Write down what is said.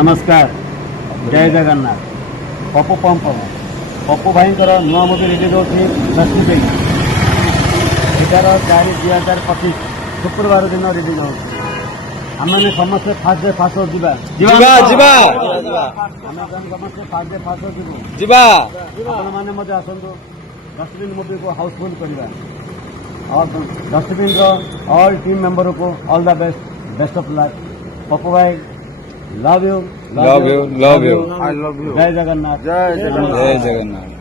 नमस्कार जय जगन्नाथ पप्पू पंप पप्पू भाई नुआ मुवी रिलीज होती एगार 4/2025 शुक्रवार दिन रिलीज हो आम समस्ते फास्ट डे फास्ट जावा समस्ते फास्ट डे फास्ट जीवा मैंने आसतु डस्टबिन मुवी को हाउसफुल करवा और डस्टबिन ऑल टीम मेंबर को all the best of luck Pappu भाई love you love you I love you Jai Jagannath जय जगन्नाथ।